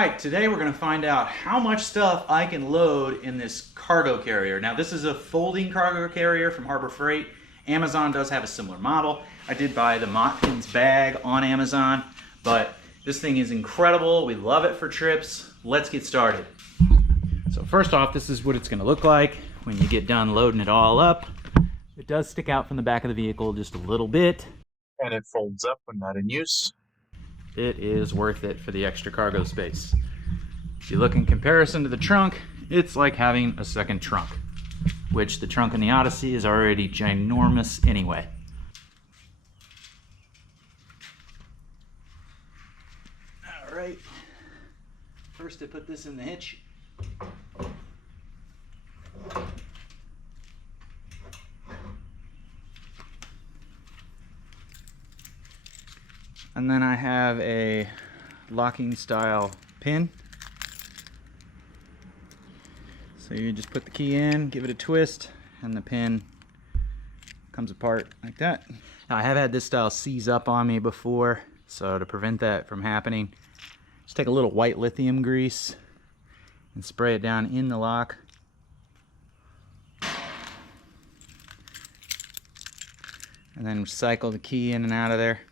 right, today we're going to find out how much stuff I can load in this cargo carrier. Now this is a folding cargo carrier from Harbor Freight. Amazon does have a similar model. I did buy the Mockins bag on Amazon, but this thing is incredible. We love it for trips. Let's get started. So first off, this is what it's going to look like when you get done loading it all up. It does stick out from the back of the vehicle just a little bit. And it folds up when not in use. It is worth it for the extra cargo space. If you look in comparison to the trunk, it's like having a second trunk, which the trunk in the Odyssey is already ginormous anyway. All right, first I put this in the hitch. And then I have a locking style pin. So you just put the key in, give it a twist, and the pin comes apart like that. Now I have had this style seize up on me before, so to prevent that from happening, just take a little white lithium grease and spray it down in the lock. And then cycle the key in and out of there.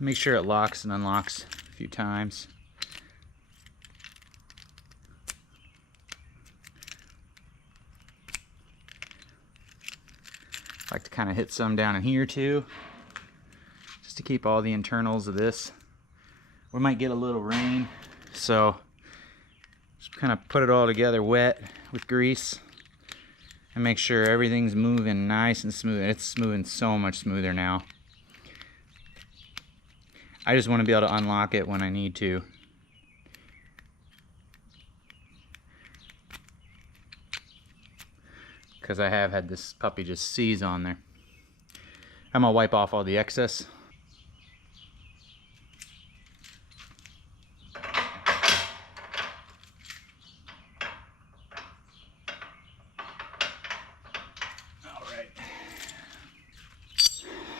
Make sure it locks and unlocks a few times. I like to kind of hit some down in here too, just to keep all the internals of this. We might get a little rain, so just kind of put it all together wet with grease and make sure everything's moving nice and smooth. It's moving so much smoother now. I just want to be able to unlock it when I need to. Because I have had this puppy just seize on there. I'm going to wipe off all the excess.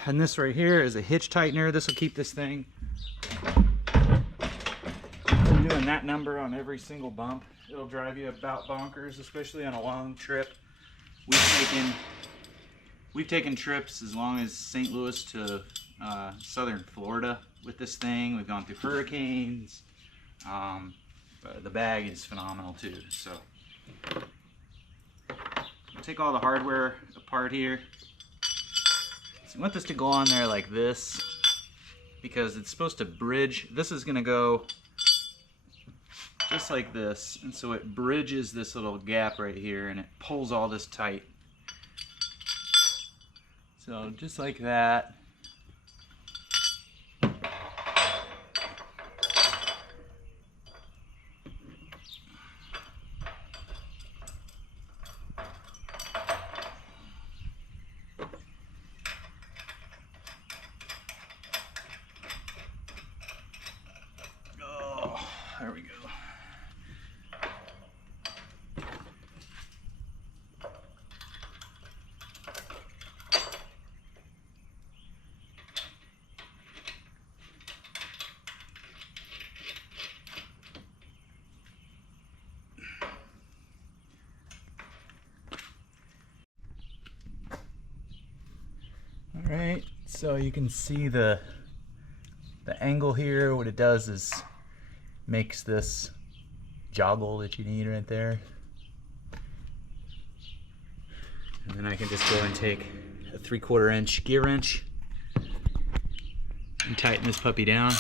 And this right here is a hitch tightener. This will keep this thing from doing that number on every single bump. It'll drive you about bonkers, especially on a long trip. We've taken trips as long as St. Louis to southern Florida with this thing. We've gone through hurricanes. The bag is phenomenal too. So I'll take all the hardware apart here. So I want this to go on there like this because it's supposed to bridge. This is going to go just like this, and so it bridges this little gap right here and it pulls all this tight. So just like that. There we go. All right, so you can see the angle here. What it does is makes this joggle that you need right there. And then I can just go and take a 3/4 inch gear wrench and tighten this puppy down.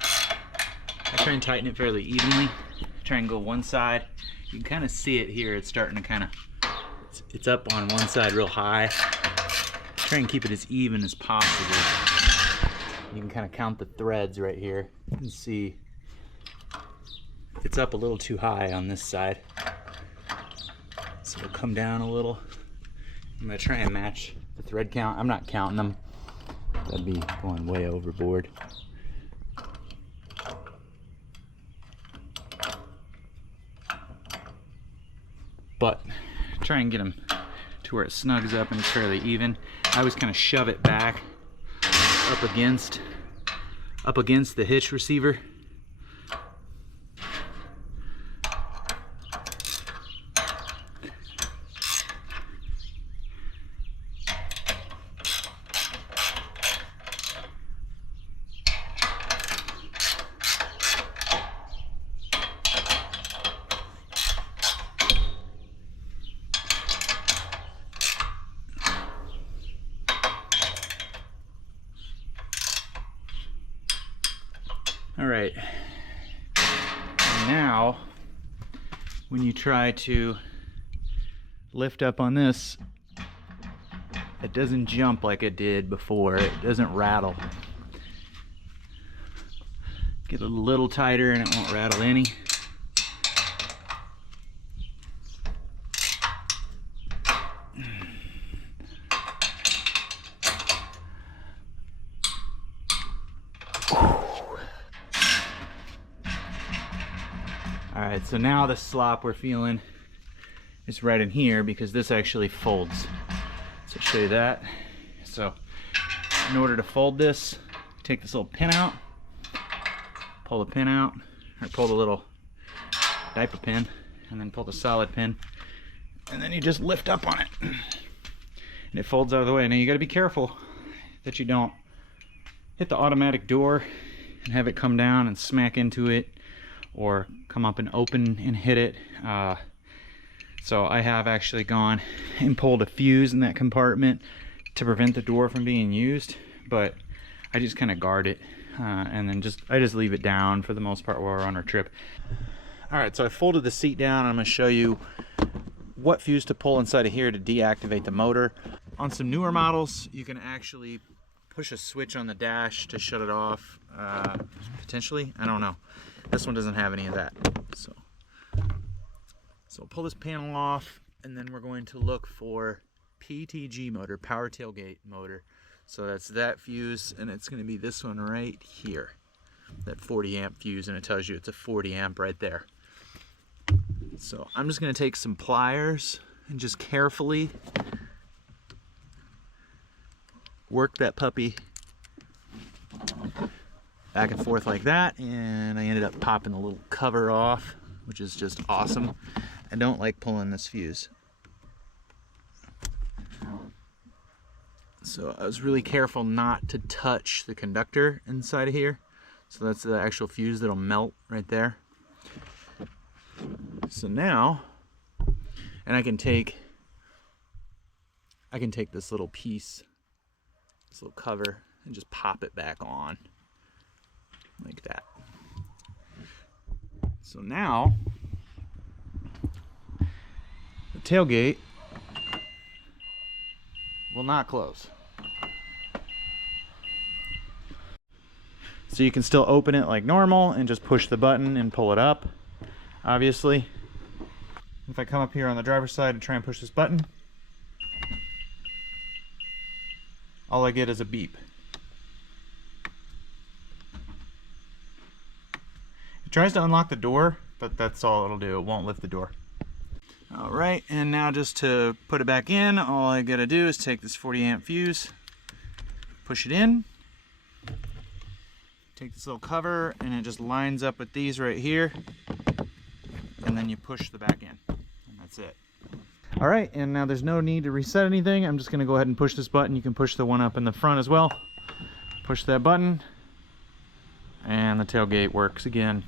I try and tighten it fairly evenly. Try and go one side. You can kind of see it here. It's starting to kind of, it's up on one side real high. Try and keep it as even as possible. You can kind of count the threads right here and see it's up a little too high on this side. So it'll come down a little. I'm going to try and match the thread count. I'm not counting them. That'd be going way overboard. But try and get them to where it snugs up and it's fairly even. I always kind of shove it back up against up against the hitch receiver. All right, now when you try to lift up on this, it doesn't jump like it did before. It doesn't rattle. Get a little tighter and it won't rattle any. Alright, so now the slop we're feeling is right in here because this actually folds. So I'll show you that. So in order to fold this, take this little pin out, pull the pin out, or pull the little diaper pin, and then pull the solid pin, and then you just lift up on it. And it folds out of the way. Now you gotta be careful that you don't hit the automatic door and have it come down and smack into it, or come up and open and hit it. So I have actually gone and pulled a fuse in that compartment to prevent the door from being used, but I just kind of guard it and then I just leave it down for the most part while we're on our trip. All right, so I folded the seat down. I'm going to show you what fuse to pull inside of here to deactivate the motor. On some newer models, you can actually push a switch on the dash to shut it off, potentially. I don't know. This one doesn't have any of that. So pull this panel off, and then we're going to look for PTG motor, power tailgate motor. So that's that fuse, and it's going to be this one right here, that 40 amp fuse, and it tells you it's a 40 amp right there. So I'm just going to take some pliers and just carefully work that puppy back and forth like that, and I ended up popping the little cover off, which is just awesome. I don't like pulling this fuse, so I was really careful not to touch the conductor inside of here. So that's the actual fuse that'll melt right there. So now, and I can take this little piece, this little cover, and just pop it back on like that. So now the tailgate will not close. So you can still open it like normal and just push the button and pull it up, obviously. If I come up here on the driver's side and try and push this button, all I get is a beep. It tries to unlock the door, but that's all it'll do. It won't lift the door. All right, and now just to put it back in, all I gotta do is take this 40 amp fuse, push it in, take this little cover, and it just lines up with these right here, and then you push the back in, and that's it. All right, and now there's no need to reset anything. I'm just gonna go ahead and push this button. You can push the one up in the front as well. Push that button, and the tailgate works again,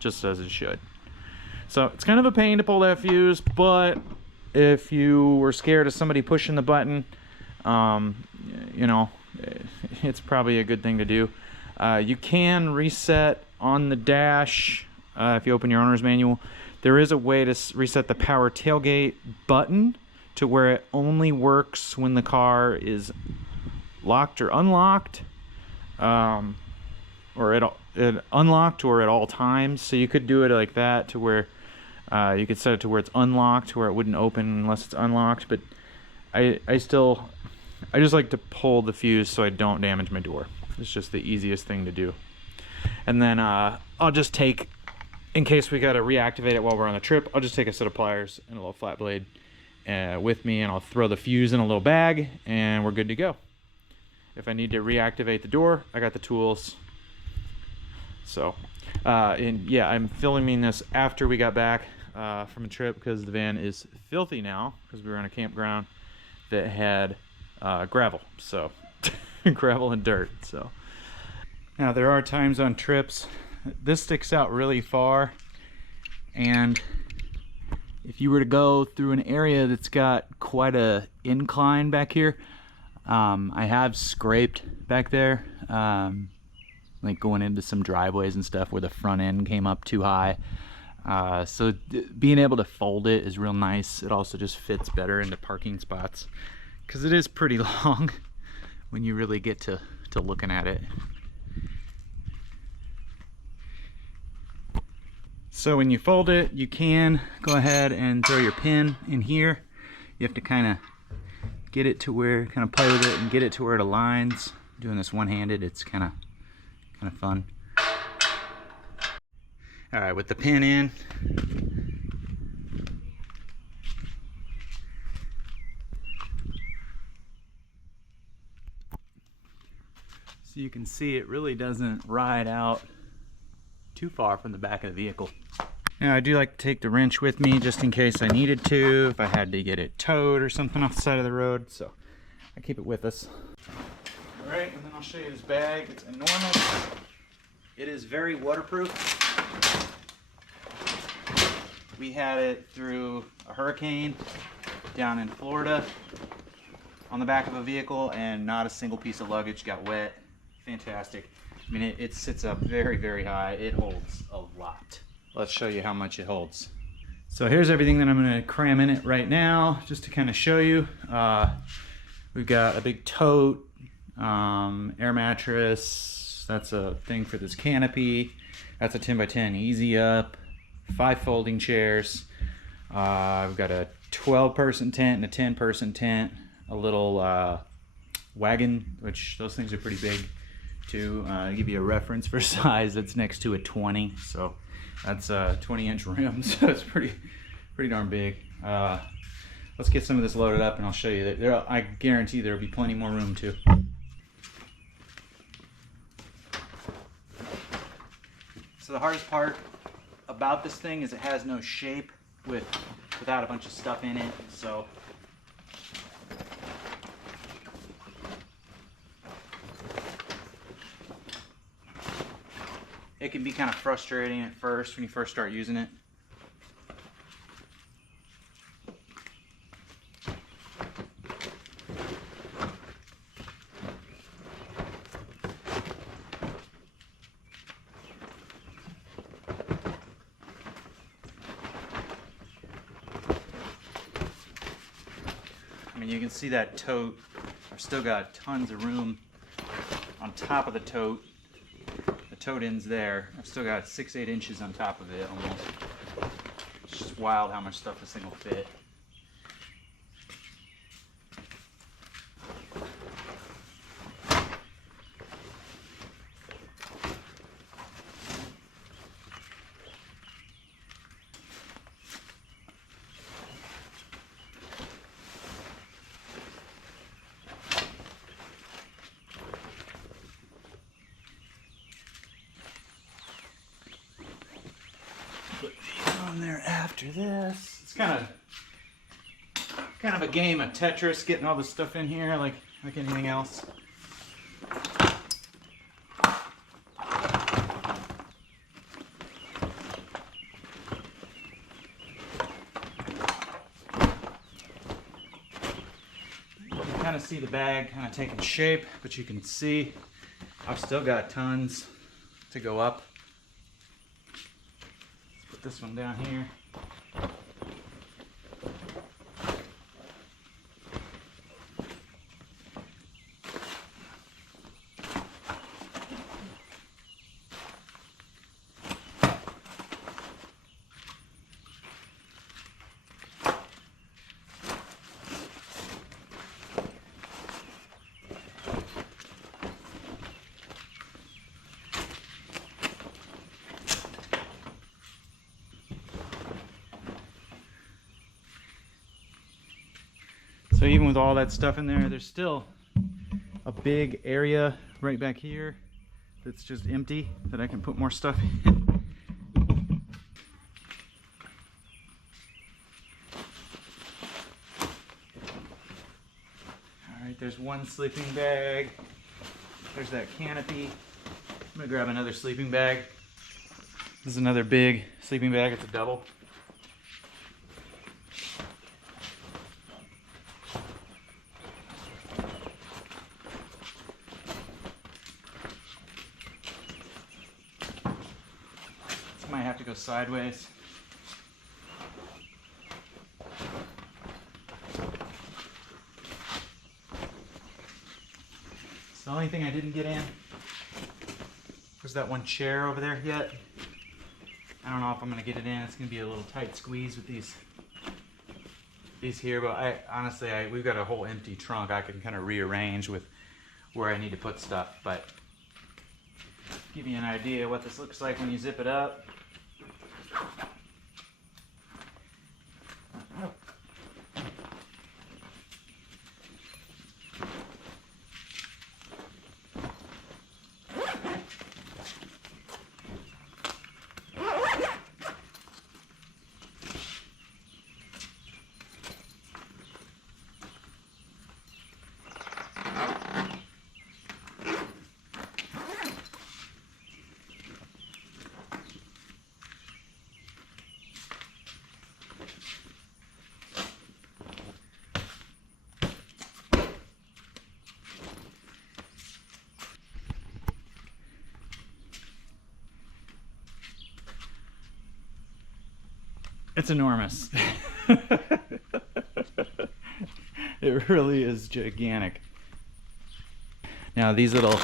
just as it should. So it's kind of a pain to pull that fuse, but if you were scared of somebody pushing the button, you know, it's probably a good thing to do. You can reset on the dash if you open your owner's manual. There is a way to reset the power tailgate button to where it only works when the car is locked or unlocked, or it unlocked or at all times. So you could do it like that to where you could set it to where it's unlocked, where it wouldn't open unless it's unlocked. But I just like to pull the fuse so I don't damage my door. It's just the easiest thing to do. And then I'll just take, in case we got to reactivate it while we're on the trip, I'll just take a set of pliers and a little flat blade with me, and I'll throw the fuse in a little bag, and we're good to go. If I need to reactivate the door, I got the tools So, and yeah, I'm filming this after we got back from a trip because the van is filthy now because we were on a campground that had gravel, so gravel and dirt. So now there are times on trips this sticks out really far, and if you were to go through an area that's got quite a incline back here, I have scraped back there, like going into some driveways and stuff where the front end came up too high. So being able to fold it is real nice. It also just fits better into parking spots because it is pretty long when you really get to looking at it. So when you fold it, you can go ahead and throw your pin in here. You have to kind of get it to where, kind of play with it and get it to where it aligns. Doing this one-handed, it's kind of fun. All right, with the pin in, so you can see it really doesn't ride out too far from the back of the vehicle. Now I do like to take the wrench with me just in case I needed to, if I had to get it towed or something off the side of the road, so I keep it with us. All right, and then I'll show you this bag. It's enormous. It is very waterproof. We had it through a hurricane down in Florida on the back of a vehicle, and not a single piece of luggage got wet. Fantastic. I mean, it sits up very, very high. It holds a lot. Let's show you how much it holds. So here's everything that I'm gonna cram in it right now, just to kind of show you. We've got a big tote, air mattress. That's a thing for this canopy. That's a 10x10 easy up. 5 folding chairs. We've got a 12-person tent and a 10-person tent. A little wagon, which those things are pretty big too. To give you a reference for size, it's next to a 20, so that's a 20-inch rim, so it's pretty darn big. Let's get some of this loaded up and I'll show you that there. I guarantee there'll be plenty more room too. So the hardest part about this thing is it has no shape without a bunch of stuff in it, so it can be kind of frustrating at first when you first start using it. I mean, you can see that tote. I've still got tons of room on top of the tote. The tote ends there. I've still got 6-8 inches on top of it almost. It's just wild how much stuff this thing will fit. Put these on there after this. It's kind of a game of Tetris, getting all this stuff in here like anything else. You can kind of see the bag kind of taking shape, but you can see I've still got tons to go up. Put this one down here. So even with all that stuff in there, there's still a big area right back here that's just empty that I can put more stuff in. Alright, there's one sleeping bag. There's that canopy. I'm gonna grab another sleeping bag. This is another big sleeping bag, it's a double. This might have to go sideways. The only thing I didn't get in was that one chair over there yet. I don't know if I'm gonna get it in. It's gonna be a little tight squeeze with these here, but we've got a whole empty trunk. I can kind of rearrange with where I need to put stuff, but give you an idea what this looks like when you zip it up. It's enormous. It really is gigantic. Now these little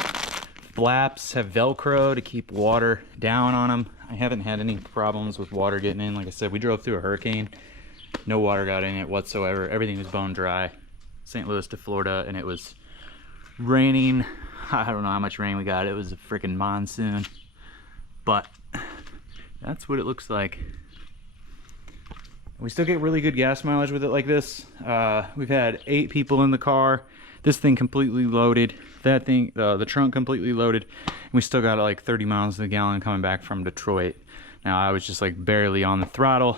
flaps have Velcro to keep water down on them. I haven't had any problems with water getting in. Like I said, we drove through a hurricane. No water got in it whatsoever. Everything was bone dry. St. Louis to Florida, and it was raining. I don't know how much rain we got. It was a freaking monsoon. But that's what it looks like. We still get really good gas mileage with it like this. We've had 8 people in the car. This thing completely loaded. That thing, the trunk completely loaded. And we still got like 30 miles to the gallon coming back from Detroit. Now I was just like barely on the throttle.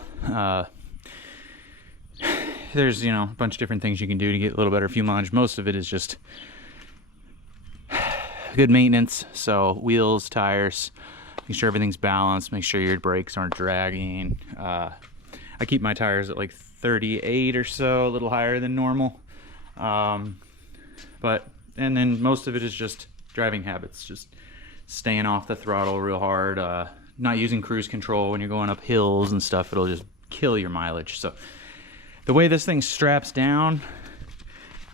There's, you know, a bunch of different things you can do to get a little better fuel mileage. Most of it is just good maintenance. So wheels, tires, make sure everything's balanced, make sure your brakes aren't dragging. I keep my tires at like 38 or so, a little higher than normal. And then most of it is just driving habits, just staying off the throttle real hard, not using cruise control when you're going up hills and stuff. It'll just kill your mileage. So the way this thing straps down,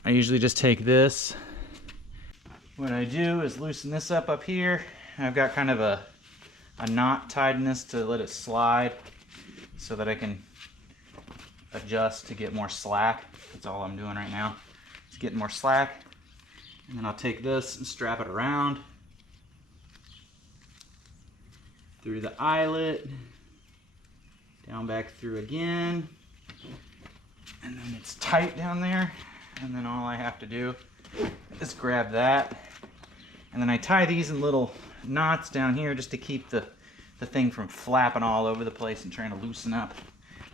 I usually just take this. What I do is loosen this up here. I've got kind of a knot tied in this to let it slide so that I can adjust to get more slack. That's all I'm doing right now. It's getting more slack. And then I'll take this and strap it around through the eyelet, down back through again, and then it's tight down there. And then all I have to do is grab that, and then I tie these in little knots down here just to keep the thing from flapping all over the place and trying to loosen up.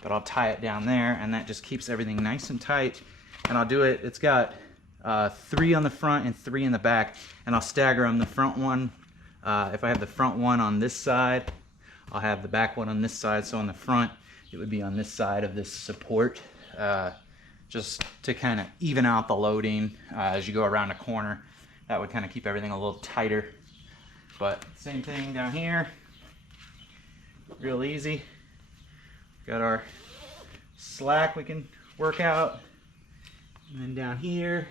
But I'll tie it down there, and that just keeps everything nice and tight. And I'll do it, it's got 3 on the front and 3 in the back, and I'll stagger them. The front one, if I have the front one on this side, I'll have the back one on this side. So on the front, it would be on this side of this support, just to kind of even out the loading as you go around a corner. That would kind of keep everything a little tighter. But same thing down here, real easy. Got our slack we can work out. And then down here,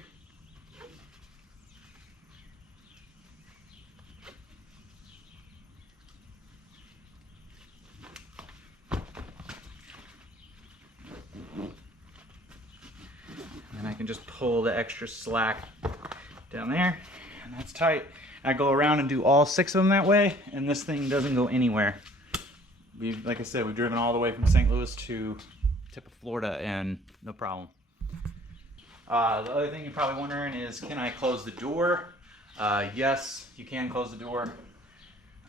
and I can just pull the extra slack down there, and that's tight. I go around and do all 6 of them that way, and this thing doesn't go anywhere. Like I said, we've driven all the way from St. Louis to tip of Florida, and no problem. The other thing you're probably wondering is, can I close the door? Yes, you can close the door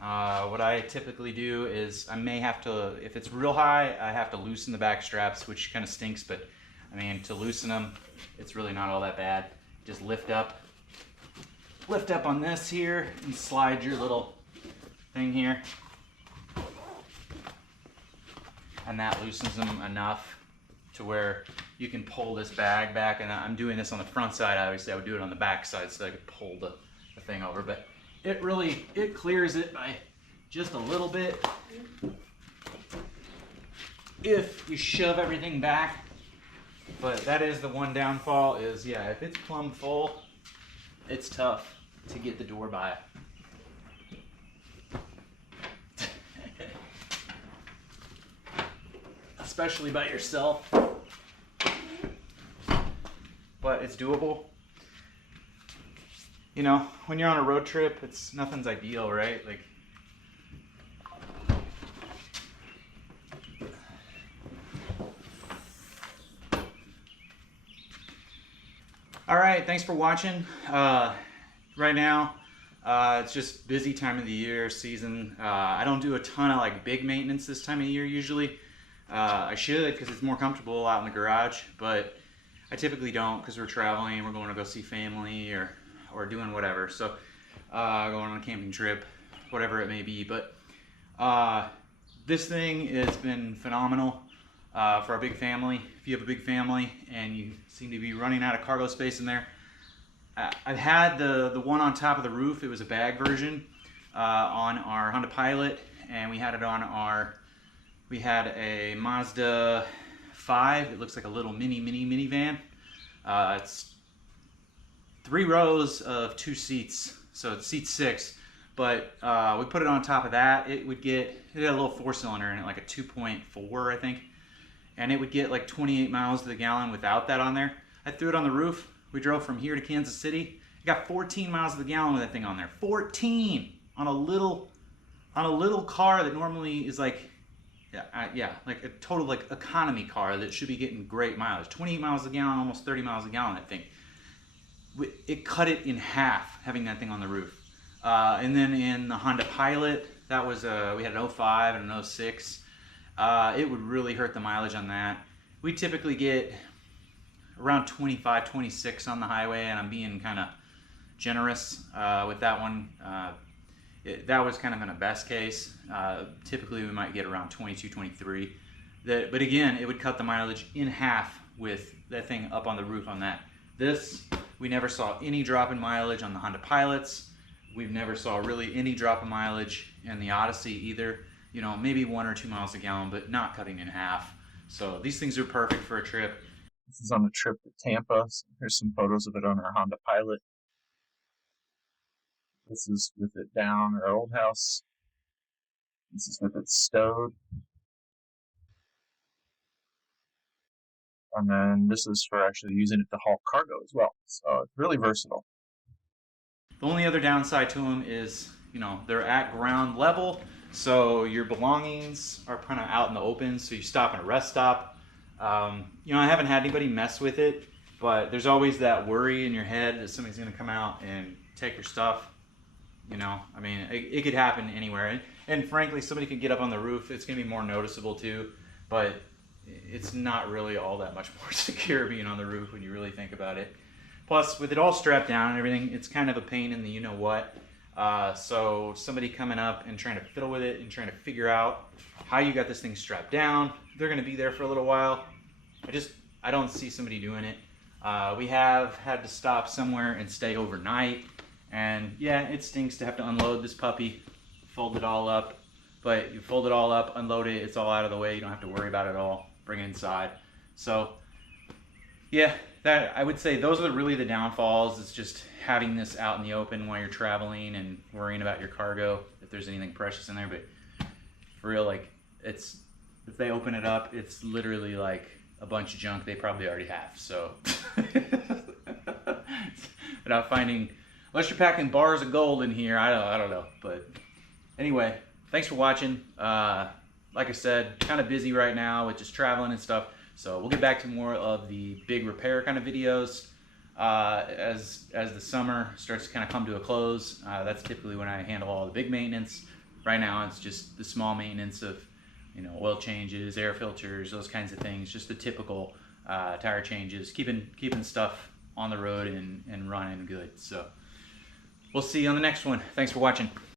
What I typically do is I may have to, if it's real high, I have to loosen the back straps, which kind of stinks, but I mean, to loosen them, it's really not all that bad. Just lift up on this here and slide your little thing here. And that loosens them enough to where you can pull this bag back. And I'm doing this on the front side, obviously I would do it on the back side so I could pull the thing over. But it clears it by just a little bit if you shove everything back. But that is the one downfall is, yeah, if it's plumb full, it's tough to get the door by. Especially by yourself. But it's doable. You know, when you're on a road trip, nothing's ideal, right? Like, all right, thanks for watching. Right now, it's just busy time of the year, season. I don't do a ton of like big maintenance this time of year usually. I should because it's more comfortable out in the garage, but I typically don't because we're traveling, we're going to go see family or doing whatever. So going on a camping trip, whatever it may be. But this thing has been phenomenal for our big family. If you have a big family and you seem to be running out of cargo space in there, I've had the one on top of the roof. It was a bag version on our Honda Pilot, and we had it on we had a Mazda 5. It looks like a little minivan. It's 3 rows of 2 seats, so it seats 6. But we put it on top of that. It had a little 4-cylinder in it, like a 2.4, I think. And it would get like 28 miles to the gallon without that on there. I threw it on the roof. We drove from here to Kansas City. It got 14 miles to the gallon with that thing on there. 14 on a little car that normally is like, like a total like economy car that should be getting great mileage. 28 miles a gallon, almost 30 miles a gallon, that thing. It cut it in half having that thing on the roof. And then in the Honda Pilot, that was we had an 05 and an 06. It would really hurt the mileage on that. We typically get around 25, 26 on the highway, and I'm being kind of generous with that one. That was kind of in a best case. Typically we might get around 22, 23. But again, it would cut the mileage in half with that thing up on the roof on that. This, we never saw any drop in mileage on the Honda Pilots. We've never saw really any drop in mileage in the Odyssey either. You know, maybe 1 or 2 miles a gallon, but not cutting in half. So these things are perfect for a trip. This is on a trip to Tampa. So here's some photos of it on our Honda Pilot. This is with it down our old house. This is with it stowed. And then this is for actually using it to haul cargo as well. So it's really versatile. The only other downside to them is, you know, they're at ground level. So your belongings are kind of out in the open. So you stop at a rest stop. You know, I haven't had anybody mess with it, but there's always that worry in your head that somebody's going to come out and take your stuff. You know, I mean, it could happen anywhere. And frankly, somebody could get up on the roof. It's going to be more noticeable too, but it's not really all that much more secure being on the roof when you really think about it. Plus, with it all strapped down and everything, it's kind of a pain in the you-know-what. So somebody coming up and trying to fiddle with it and trying to figure out how you got this thing strapped down, they're going to be there for a little while. I don't see somebody doing it. We have had to stop somewhere and stay overnight. And yeah, it stinks to have to unload this puppy, fold it all up. But you fold it all up, unload it, it's all out of the way. You don't have to worry about it at all. Bring it inside. So yeah, that I would say those are really the downfalls. It's just having this out in the open while you're traveling and worrying about your cargo, if there's anything precious in there. But for real, like, if they open it up, it's literally like a bunch of junk they probably already have. So without finding, unless you're packing bars of gold in here, I don't know. But anyway, thanks for watching. Like I said, kind of busy right now with just traveling and stuff. So we'll get back to more of the big repair kind of videos as the summer starts to kind of come to a close. That's typically when I handle all the big maintenance right now it's just the small maintenance of, you know, oil changes, air filters, those kinds of things, just the typical tire changes, keeping stuff on the road and running good. So we'll see you on the next one. Thanks for watching.